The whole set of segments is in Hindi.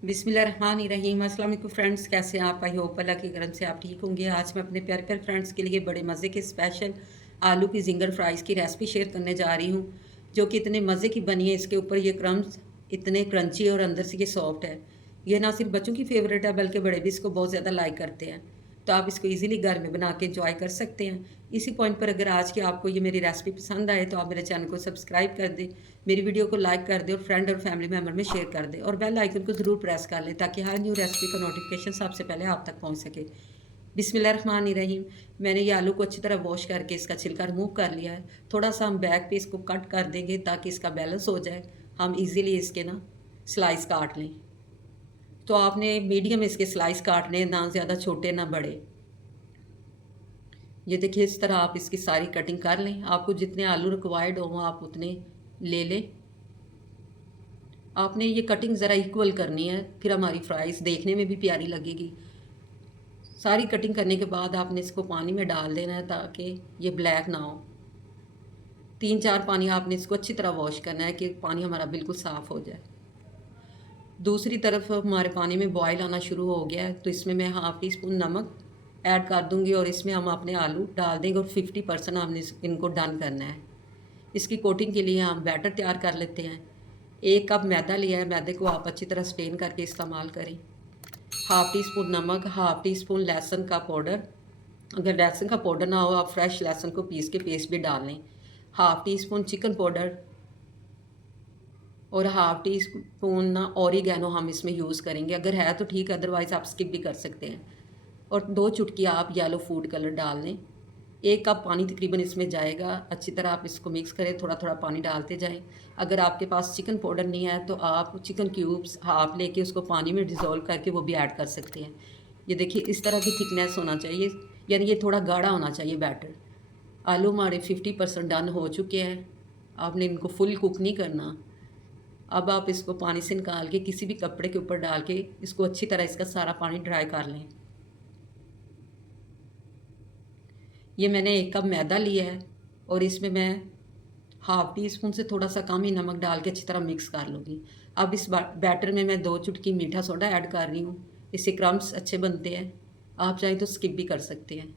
बिस्मिल्लाहिर्रहमानिर्रहीम। अस्सलाम वालेकुम फ्रेंड्स, कैसे हैं आप? आई होप अल्लाह की करम से आप ठीक होंगे। आज मैं अपने प्यारे प्यारे फ्रेंड्स के लिए बड़े मज़े के स्पेशल आलू की जिंगर फ्राइज़ की रेसिपी शेयर करने जा रही हूँ, जो कि इतने मज़े की बनी है। इसके ऊपर ये क्रम्स इतने क्रंची और अंदर से ये सॉफ्ट है। ये ना सिर्फ बच्चों की फेवरेट है बल्कि बड़े भी इसको बहुत ज़्यादा लाइक करते हैं। तो आप इसको इजीली घर में बना के एंजॉय कर सकते हैं। इसी पॉइंट पर अगर आज की आपको ये मेरी रेसिपी पसंद आए तो आप मेरे चैनल को सब्सक्राइब कर दें, मेरी वीडियो को लाइक कर दें और फ्रेंड और फैमिली मेम्बर में शेयर कर दें और बेल आइकन को ज़रूर प्रेस कर लें ताकि हर न्यू रेसिपी का नोटिफिकेशन सबसे पहले आप तक पहुंच सके। बिस्मिल्लाहिर्रहमानिर्रहीम। मैंने ये आलू को अच्छी तरह वॉश करके इसका छिलका रिमूव कर लिया है। थोड़ा सा हम बैक पे इसको कट कर देंगे ताकि इसका बैलेंस हो जाए, हम इजीली इसके ना स्लाइस काट लें। तो आपने मीडियम इसके स्लाइस काटने, ना ज़्यादा छोटे ना बड़े। ये देखिए, इस तरह आप इसकी सारी कटिंग कर लें। आपको जितने आलू रिक्वायर्ड हो आप उतने ले लें। आपने ये कटिंग ज़रा इक्वल करनी है, फिर हमारी फ्राइज़ देखने में भी प्यारी लगेगी। सारी कटिंग करने के बाद आपने इसको पानी में डाल देना है ताकि ये ब्लैक ना हो। 3-4 पानी आपने इसको अच्छी तरह वॉश करना है कि पानी हमारा बिल्कुल साफ़ हो जाए। दूसरी तरफ हमारे पानी में बॉयल आना शुरू हो गया है, तो इसमें मैं हाफ़ टी स्पून नमक ऐड कर दूंगी और इसमें हम अपने आलू डाल देंगे और 50% हमने इनको डन करना है। इसकी कोटिंग के लिए हम बैटर तैयार कर लेते हैं। 1 कप मैदा लिया है, मैदे को आप अच्छी तरह स्ट्रेन करके इस्तेमाल करें। हाफ़ टी स्पून नमक, हाफ़ टी स्पून लहसुन का पाउडर। अगर लहसुन का पाउडर ना हो आप फ्रेश लहसुन को पीस के पेस्ट भी डाल लें। Half tea spoon chicken powder और हाफ़ टी स्पून ना ऑरिगेनो हम इसमें यूज़ करेंगे। अगर है तो ठीक है, अदरवाइज़ आप स्किप भी कर सकते हैं। और 2 चुटकी आप येलो फूड कलर डाल लें। 1 कप पानी तकरीबन इसमें जाएगा। अच्छी तरह आप इसको मिक्स करें, थोड़ा थोड़ा पानी डालते जाएं। अगर आपके पास चिकन पाउडर नहीं है तो आप चिकन क्यूब्स हाफ लेके उसको पानी में डिज़ोल्व करके वो भी ऐड कर सकते हैं। ये देखिए, इस तरह की थिकनेस होना चाहिए, यानी ये थोड़ा गाढ़ा होना चाहिए बैटर। आलू हमारे 50% डन हो चुके हैं। आपने इनको फुल कुक नहीं करना। अब आप इसको पानी से निकाल के किसी भी कपड़े के ऊपर डाल के इसको अच्छी तरह इसका सारा पानी ड्राई कर लें। ये मैंने 1 कप मैदा लिया है और इसमें मैं हाफ़ टी स्पून से थोड़ा सा कम ही नमक डाल के अच्छी तरह मिक्स कर लूँगी। अब इस बैटर में मैं 2 चुटकी मीठा सोडा ऐड कर रही हूँ। इससे क्रम्स अच्छे बनते हैं। आप चाहें तो स्किप भी कर सकते हैं।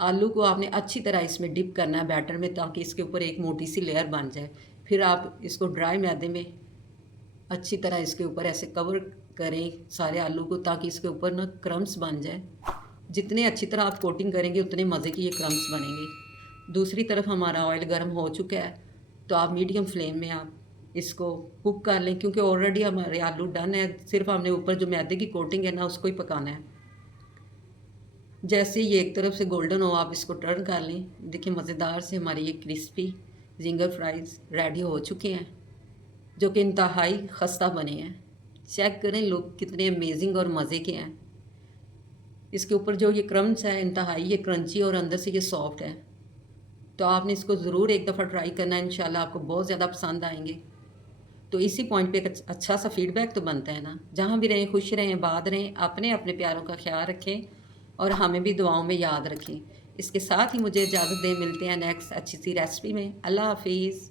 आलू को आपने अच्छी तरह इसमें डिप करना है बैटर में ताकि इसके ऊपर एक मोटी सी लेयर बन जाए। फिर आप इसको ड्राई मैदे में अच्छी तरह इसके ऊपर ऐसे कवर करें सारे आलू को ताकि इसके ऊपर ना क्रम्स बन जाए। जितने अच्छी तरह आप कोटिंग करेंगे उतने मज़े की ये क्रम्स बनेंगे। दूसरी तरफ हमारा ऑयल गर्म हो चुका है, तो आप मीडियम फ्लेम में आप इसको कुक कर लें क्योंकि ऑलरेडी हमारे आलू डन है। सिर्फ हमने ऊपर जो मैदे की कोटिंग है ना उसको ही पकाना है। जैसे ये एक तरफ से गोल्डन हो आप इसको टर्न कर लें। देखिए, मज़ेदार से हमारी ये क्रिस्पी जिंगर फ्राइज़ रेडी हो चुके हैं, जो कि इंतहाई खस्ता बने हैं। चेक करें लुक कितने अमेजिंग और मज़े के हैं। इसके ऊपर जो ये क्रम्स है इंतहाई ये क्रंची और अंदर से ये सॉफ्ट है। तो आपने इसको ज़रूर एक दफ़ा ट्राई करना है, इंशाल्लाह आपको बहुत ज़्यादा पसंद आएंगे। तो इसी पॉइंट पे एक अच्छा सा फीडबैक तो बनता है ना। जहाँ भी रहें खुश रहें, आबाद रहें, अपने अपने प्यारों का ख्याल रखें और हमें भी दुआओं में याद रखें। इसके साथ ही मुझे इजाज़त दें, मिलते हैं नेक्स्ट अच्छी सी रेसिपी में। अल्लाह हाफिज़।